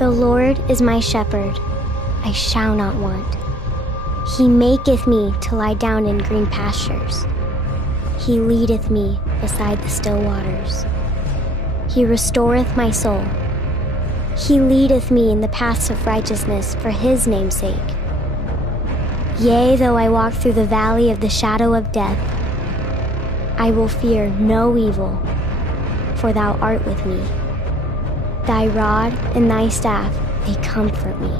The Lord is my shepherd, I shall not want. He maketh me to lie down in green pastures. He leadeth me beside the still waters. He restoreth my soul. He leadeth me in the paths of righteousness for his name's sake. Yea, though I walk through the valley of the shadow of death, I will fear no evil, for thou art with me. Thy rod and thy staff, they comfort me.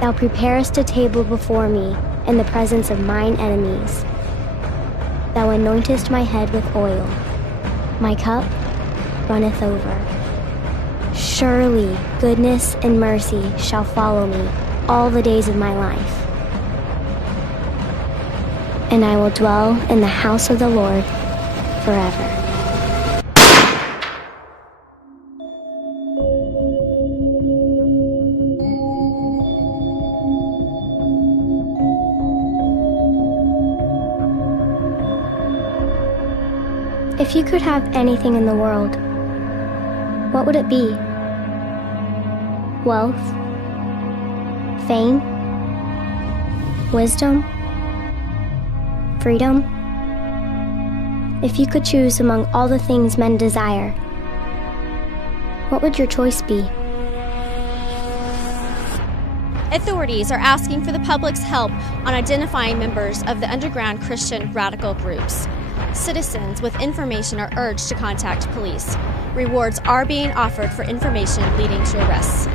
Thou preparest a table before me in the presence of mine enemies. Thou anointest my head with oil. My cup runneth over. Surely goodness and mercy shall follow me all the days of my life. And I will dwell in the house of the Lord forever. If you could have anything in the world, what would it be? Wealth? Fame? Wisdom? Freedom? If you could choose among all the things men desire, what would your choice be? Authorities are asking for the public's help on identifying members of the underground Christian radical groups. Citizens with information are urged to contact police. Rewards are being offered for information leading to arrests.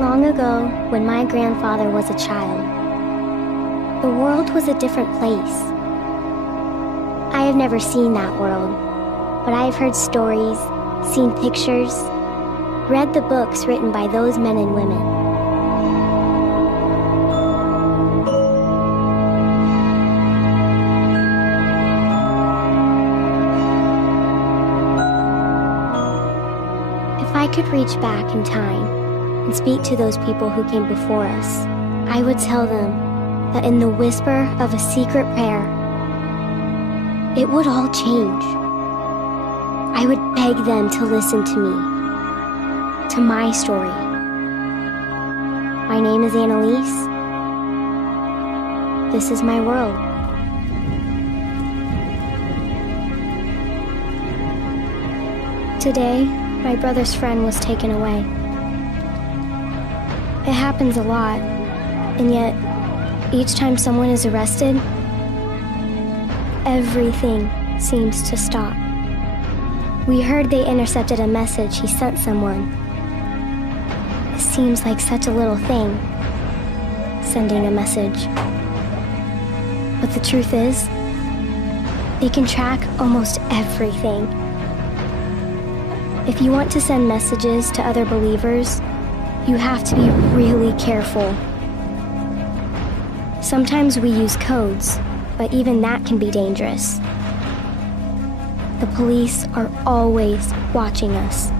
Long ago, when my grandfather was a child, the world was a different place. I have never seen that world, but I have heard stories, seen pictures, read the books written by those men and women. If I could reach back in time and speak to those people who came before us, I would tell them that in the whisper of a secret prayer, it would all change. I would beg them to listen to me, to my story. My name is Annalise. This is my world. Today, my brother's friend was taken away. It happens a lot, and yet, each time someone is arrested, everything seems to stop. We heard they intercepted a message he sent someone. It seems like such a little thing, sending a message. But the truth is, they can track almost everything. If you want to send messages to other believers, you have to be really careful. Sometimes we use codes, but even that can be dangerous. The police are always watching us.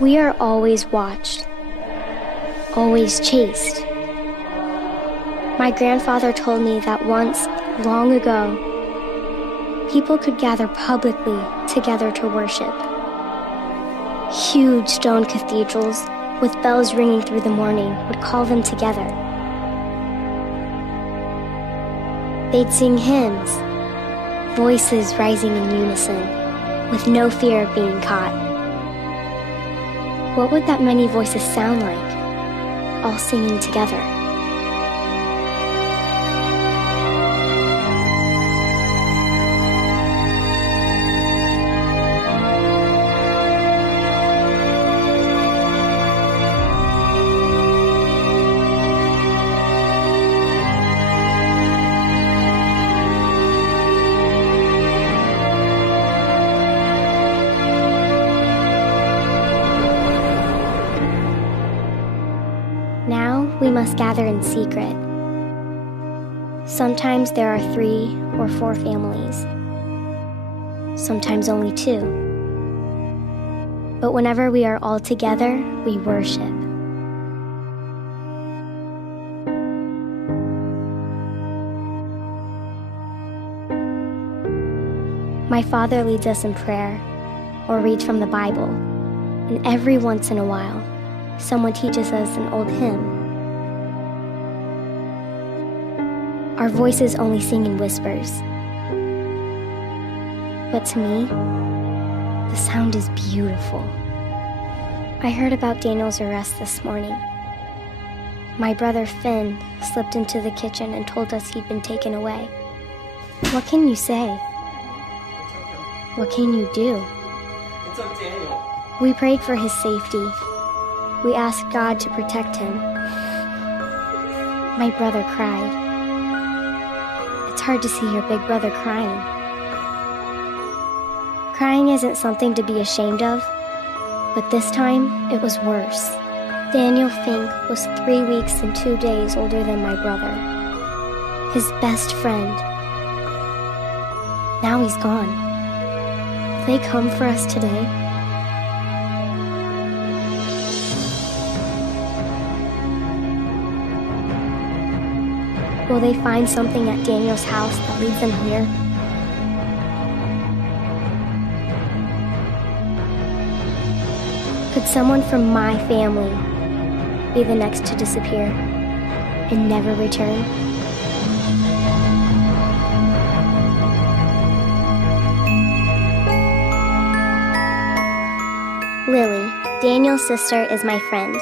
We are always watched, always chased. My grandfather told me that once, long ago, people could gather publicly together to worship. Huge stone cathedrals with bells ringing through the morning would call them together. They'd sing hymns, voices rising in unison, with no fear of being caught. What would that many voices sound like, all singing together? Now we must gather in secret. Sometimes there are 3 or 4 families, sometimes only 2. But whenever we are all together, we worship. My father leads us in prayer or reads from the Bible, and every once in a while, someone teaches us an old hymn. Our voices only sing in whispers, but to me, the sound is beautiful. I heard about Daniel's arrest this morning. My brother Finn slipped into the kitchen and told us he'd been taken away. What can you say? What can you do? It's up, Daniel. We prayed for his safety. We asked God to protect him. My brother cried. It's hard to see your big brother crying. Crying isn't something to be ashamed of, but this time it was worse. Daniel Fink was 3 weeks and 2 days older than my brother, his best friend. Now he's gone. Will they come for us today? Will they find something at Daniel's house that leads them here? Could someone from my family be the next to disappear and never return? Lily, Daniel's sister, is my friend.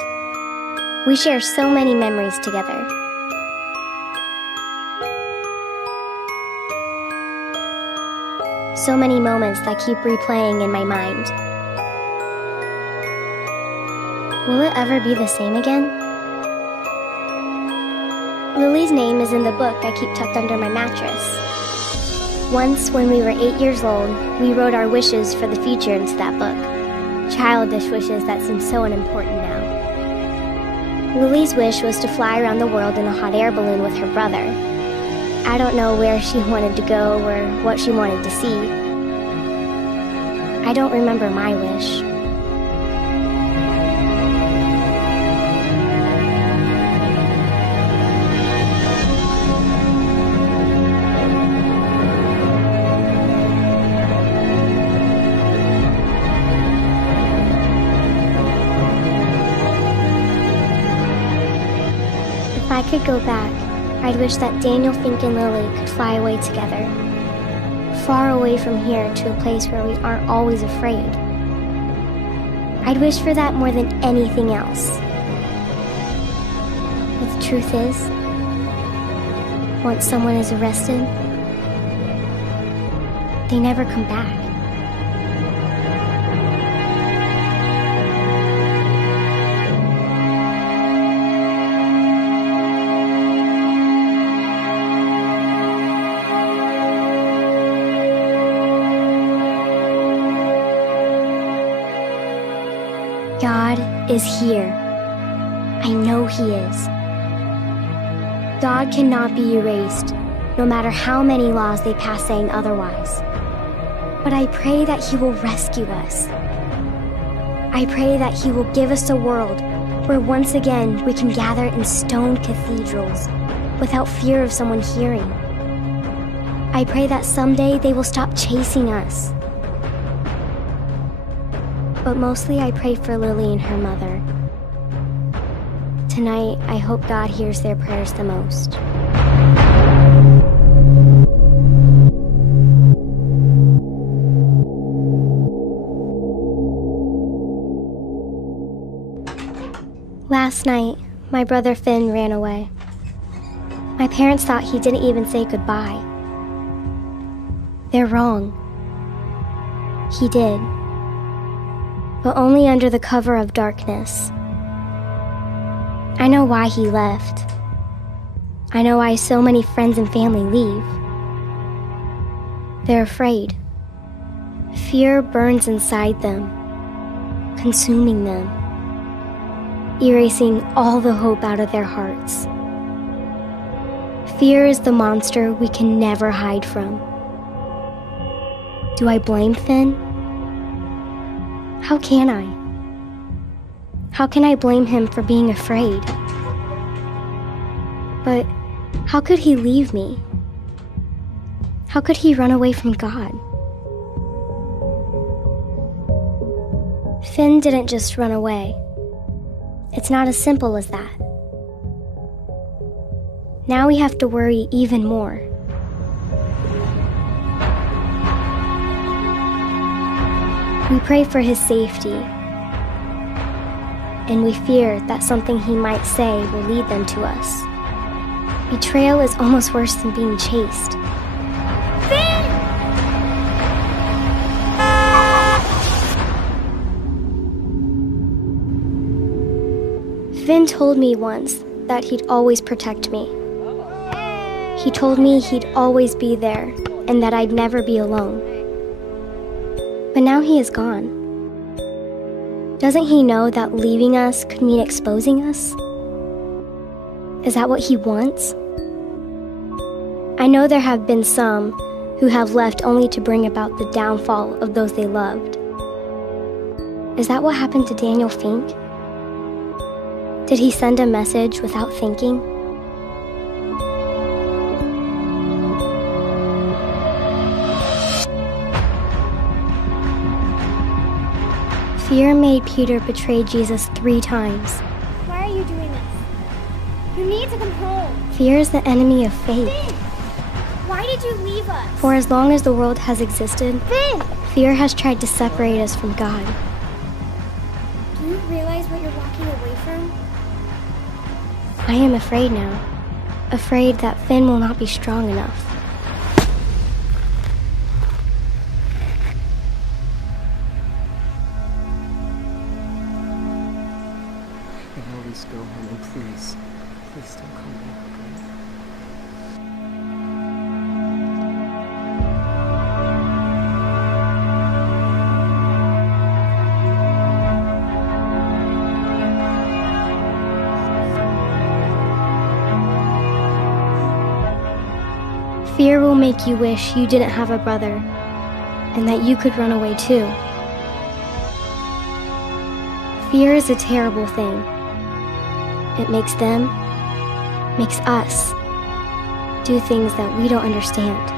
We share so many memories together. So many moments that keep replaying in my mind. Will it ever be the same again? Lily's name is in the book I keep tucked under my mattress. Once, when we were 8 years old, we wrote our wishes for the future into that book. Childish wishes that seem so unimportant now. Lily's wish was to fly around the world in a hot air balloon with her brother. I don't know where she wanted to go or what she wanted to see. I don't remember my wish. If I could go back, I'd wish that Daniel, Fink, and Lily could fly away together, far away from here to a place where we aren't always afraid. I'd wish for that more than anything else. But the truth is, once someone is arrested, they never come back. God is here. I know He is. God cannot be erased, no matter how many laws they pass saying otherwise. But I pray that He will rescue us. I pray that He will give us a world where once again we can gather in stone cathedrals without fear of someone hearing. I pray that someday they will stop chasing us. But mostly I pray for Lily and her mother. Tonight, I hope God hears their prayers the most. Last night, my brother Finn ran away. My parents thought he didn't even say goodbye. They're wrong. He did. But only under the cover of darkness. I know why he left. I know why so many friends and family leave. They're afraid. Fear burns inside them, consuming them. erasing all the hope out of their hearts. Fear is the monster we can never hide from. Do I blame Finn? How can I? How can I blame him for being afraid? But how could he leave me? How could he run away from God? Finn didn't just run away. It's not as simple as that. Now we have to worry even more. We pray for his safety, and we fear that something he might say will lead them to us. Betrayal is almost worse than being chased. Finn! Finn told me once that he'd always protect me. He told me he'd always be there and that I'd never be alone. But now he is gone. Doesn't he know that leaving us could mean exposing us? Is that what he wants? I know there have been some who have left only to bring about the downfall of those they loved. Is that what happened to Daniel Fink? Did he send a message without thinking? Fear made Peter betray Jesus 3 times. Why are you doing this? You need to come home. Fear is the enemy of faith. Finn! Why did you leave us? For as long as the world has existed, Finn! fear has tried to separate us from God. Do you realize what you're walking away from? I am afraid now. Afraid that Finn will not be strong enough. I can always go home, and please don't come back, okay? Fear will make you wish you didn't have a brother, and that you could run away too. Fear is a terrible thing. It makes them, makes us, do things that we don't understand.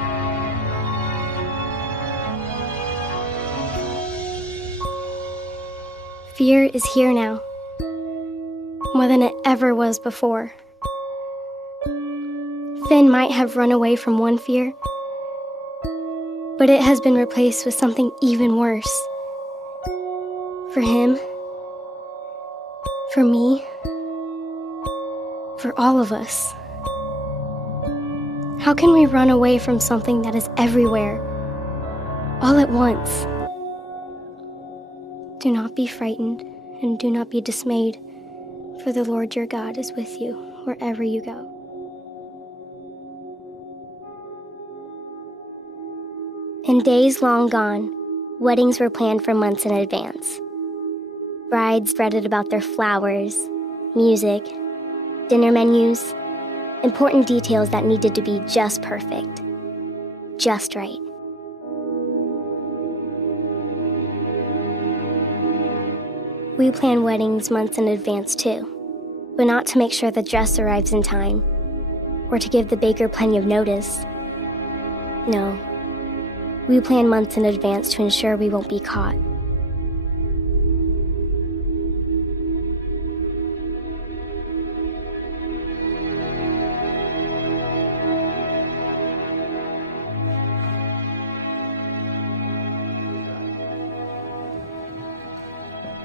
Fear is here now, more than it ever was before. Finn might have run away from one fear, but it has been replaced with something even worse. For him, for me, for all of us. How can we run away from something that is everywhere, all at once? Do not be frightened and do not be dismayed, for the Lord your God is with you wherever you go. In days long gone, weddings were planned for months in advance. Brides fretted about their flowers, music, dinner menus, important details that needed to be just perfect, just right. We plan weddings months in advance too, but not to make sure the dress arrives in time, or to give the baker plenty of notice. No. We plan months in advance to ensure we won't be caught.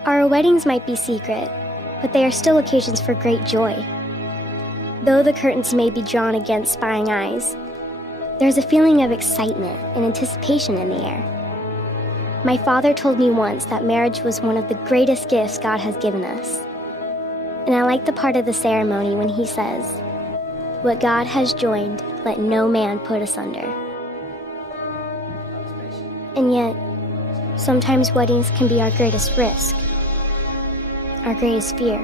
Our weddings might be secret, but they are still occasions for great joy. Though the curtains may be drawn against spying eyes, there's a feeling of excitement and anticipation in the air. My father told me once that marriage was one of the greatest gifts God has given us. And I like the part of the ceremony when he says, "What God has joined, let no man put asunder." And yet, sometimes weddings can be our greatest risk, our greatest fear.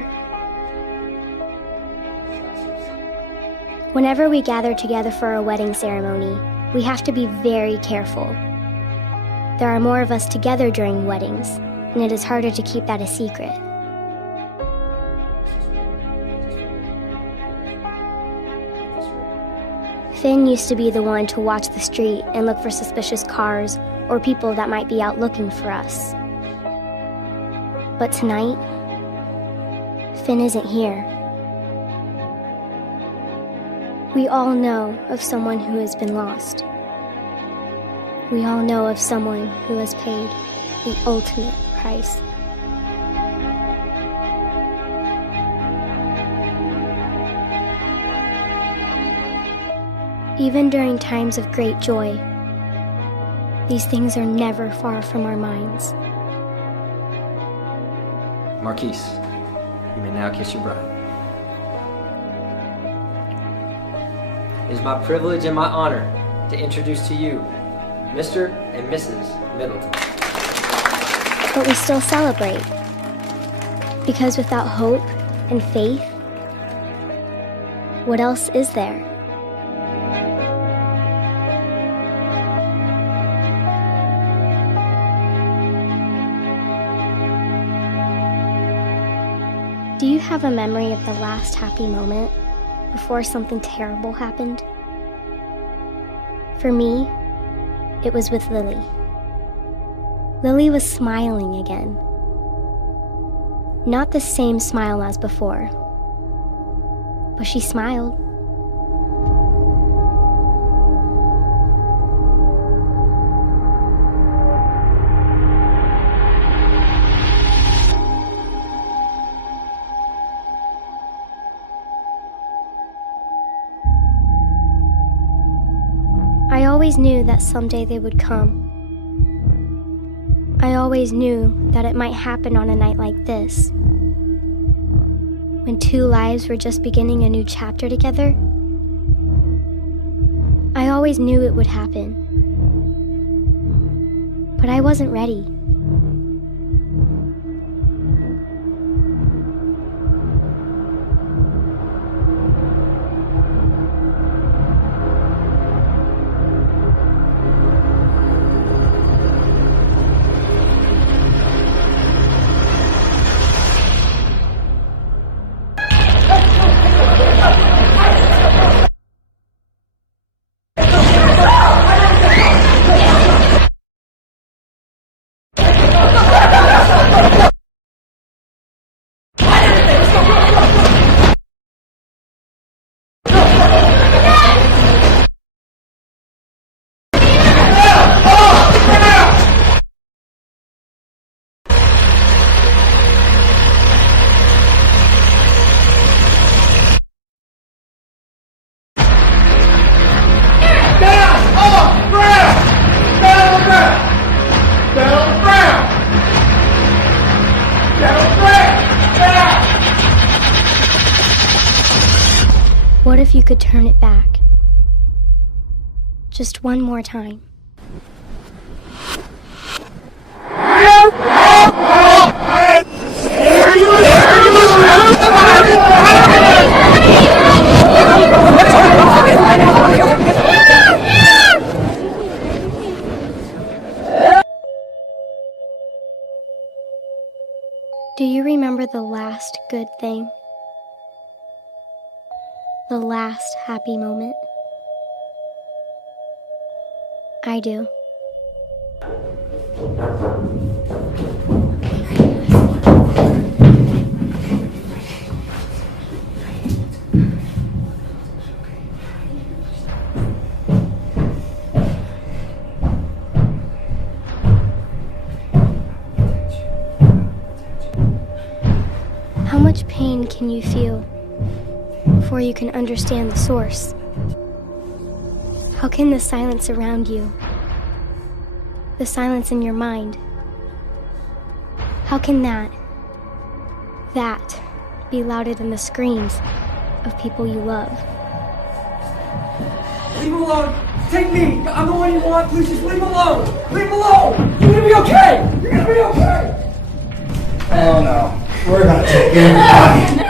Whenever we gather together for a wedding ceremony, we have to be very careful. There are more of us together during weddings, and it is harder to keep that a secret. Finn used to be the one to watch the street and look for suspicious cars or people that might be out looking for us. But tonight, Finn isn't here. We all know of someone who has been lost. We all know of someone who has paid the ultimate price. Even during times of great joy, these things are never far from our minds. Marquise, you may now kiss your bride. It is my privilege and my honor to introduce to you Mr. and Mrs. Middleton. But we still celebrate, because without hope and faith, what else is there? Do you have a memory of the last happy moment before something terrible happened? For me, it was with Lily. Lily was smiling again. Not the same smile as before, but she smiled. I always knew that someday they would come. I always knew that it might happen on a night like this, when two lives were just beginning a new chapter together. I always knew it would happen, but I wasn't ready. What if you could turn it back? Just one more time. Do you remember the last good thing? The last happy moment? I do. How much pain can you feel before you can understand the source? How can the silence around you, the silence in your mind, how can that be louder than the screams of people you love? Leave him alone! Take me! I'm the one you want! Please just leave him alone! Leave him alone! You're gonna be okay! You're gonna be okay! Oh no. We're gonna take everybody.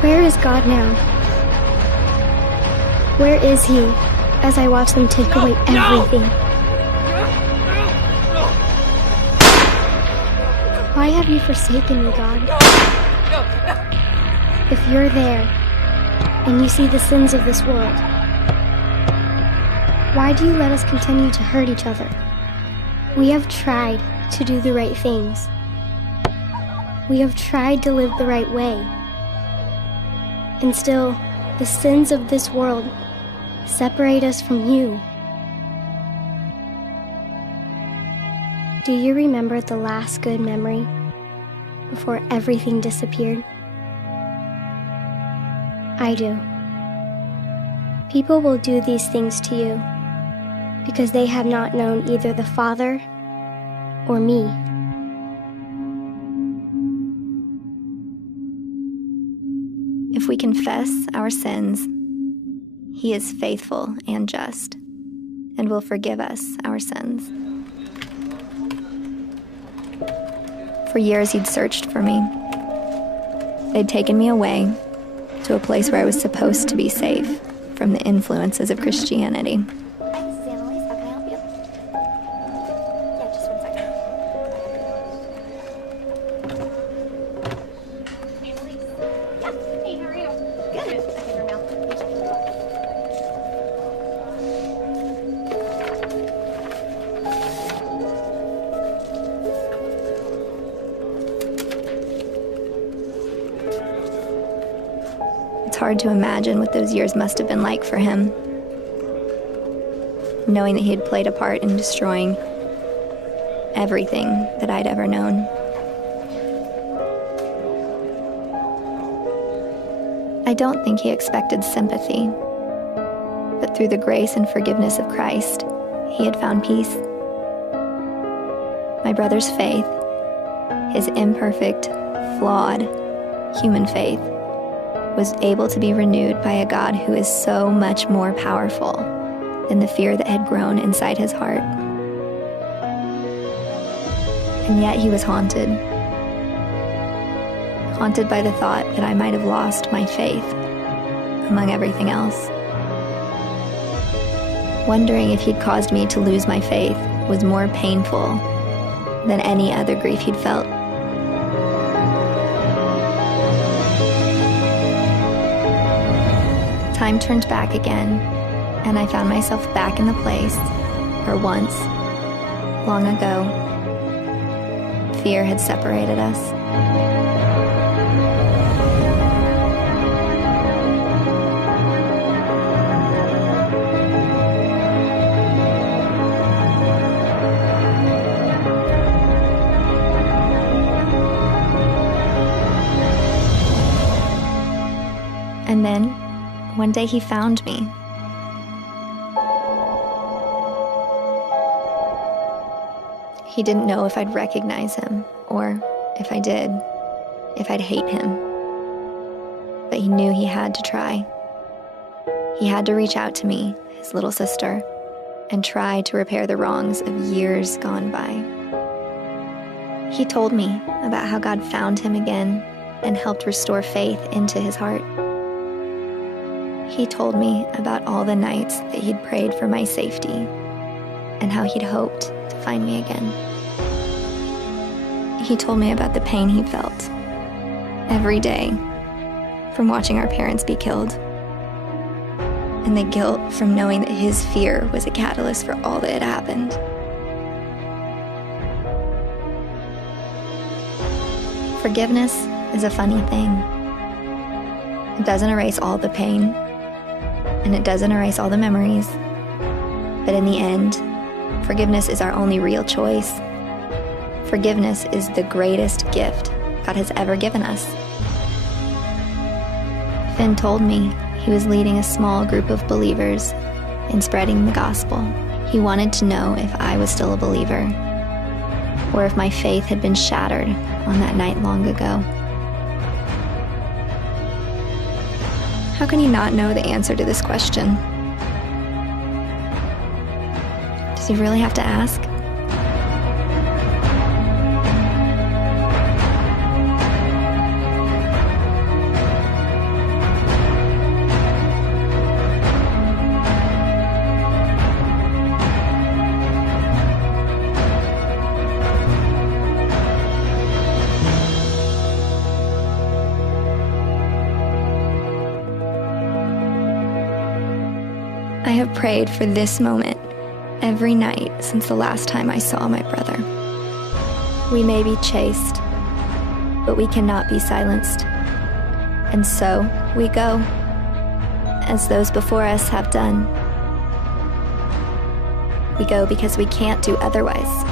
Where is God now? Where is He as I watch them take away everything? Why have you forsaken me, God? If you're there and you see the sins of this world, why do you let us continue to hurt each other? We have tried to do the right things. We have tried to live the right way. And still, the sins of this world separate us from you. Do you remember the last good memory before everything disappeared? I do. People will do these things to you because they have not known either the Father or me. If we confess our sins, He is faithful and just, and will forgive us our sins. For years He'd searched for me. They'd taken me away to a place where I was supposed to be safe from the influences of Christianity. It's hard to imagine what those years must have been like for him, knowing that he had played a part in destroying everything that I'd ever known. I don't think he expected sympathy, but through the grace and forgiveness of Christ, he had found peace. My brother's faith, his imperfect, flawed, human faith, was able to be renewed by a God who is so much more powerful than the fear that had grown inside his heart. And yet he was haunted by the thought that I might have lost my faith among everything else. Wondering if he'd caused me to lose my faith was more painful than any other grief he'd felt. Time turned back again, and I found myself back in the place where once, long ago, fear had separated us. And then, one day he found me. He didn't know if I'd recognize him, or if I did, if I'd hate him. But he knew he had to try. He had to reach out to me, his little sister, and try to repair the wrongs of years gone by. He told me about how God found him again and helped restore faith into his heart. He told me about all the nights that he'd prayed for my safety and how he'd hoped to find me again. He told me about the pain he felt every day from watching our parents be killed, and the guilt from knowing that his fear was a catalyst for all that had happened. Forgiveness is a funny thing. It doesn't erase all the pain, and it doesn't erase all the memories. But in the end, forgiveness is our only real choice. Forgiveness is the greatest gift God has ever given us. Finn told me he was leading a small group of believers in spreading the gospel. He wanted to know if I was still a believer, or if my faith had been shattered on that night long ago. How can he not know the answer to this question? Does he really have to ask? I have prayed for this moment every night since the last time I saw my brother. We may be chased, but we cannot be silenced. And so we go, as those before us have done. We go because we can't do otherwise.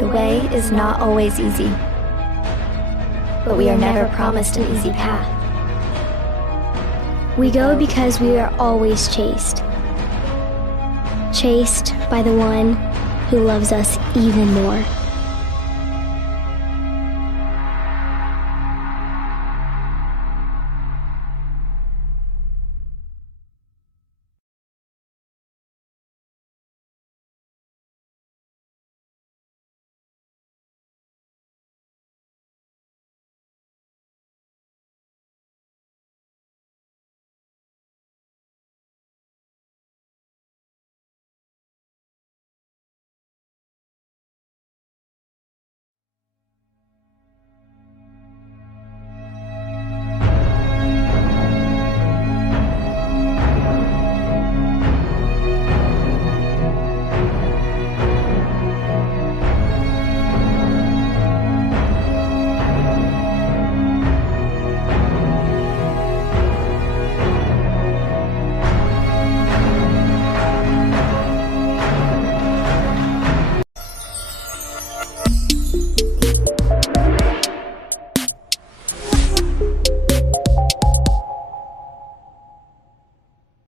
The way is not always easy, but we are never promised an easy path. We go because we are always chased. Chased by the one who loves us even more.